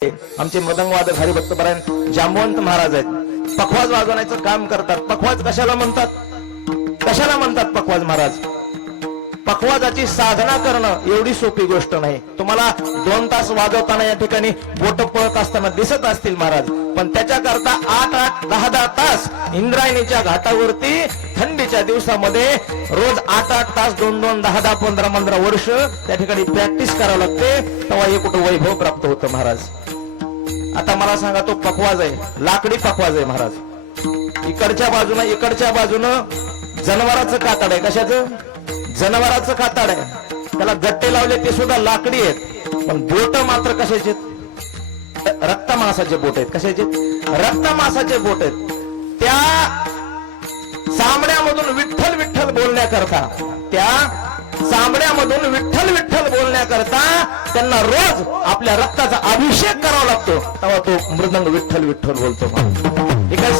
आमचे मृदंगवादक हरिभक्तपरायण जांबवंत महाराज आहेत. पखवाज वाजवण्याचं काम करतात. पखवाज कशाला म्हणतात? कशाला म्हणतात पखवाज महाराज? पखवाजाची साधना करणं एवढी सोपी गोष्ट नाही. तुम्हाला 2 तास वाजवताना या ठिकाणी बोट पळत असताना दिसत असतील महाराज, पण त्याच्याकरता 8-8, 10-10 तास इंद्रायणीच्या घाटावरती थंडीच्या दिवसामध्ये रोज 8-8 तास 2-2, 10-10, 15-15 वर्ष त्या ठिकाणी प्रॅक्टिस करावं लागते. तेव्हा हे कुठं वैभव प्राप्त होतं महाराज. आता मला सांगा, तो पखवाज आहे, लाकडी पखवाज आहे महाराज. इकडच्या बाजूनं जनावराचं कातड आहे. कशाचं? जनावराचं कातड आहे. त्याला गट्टे लावले ते सुद्धा लाकडी आहेत, पण बोट मात्र कशाचे? रक्त मांसाचे बोट आहेत. कशाचे? रक्त मांसाचे बोट आहेत. त्या चामड्यामधून विठ्ठल विठ्ठल बोलण्याकरता, त्या चामड्यामधून विठ्ठल विठ्ठल बोलण्याकरता त्यांना रोज आपल्या रक्ताचा अभिषेक करावा लागतो. तेव्हा तो मृदंग विठ्ठल विठ्ठल बोलतो. हे काय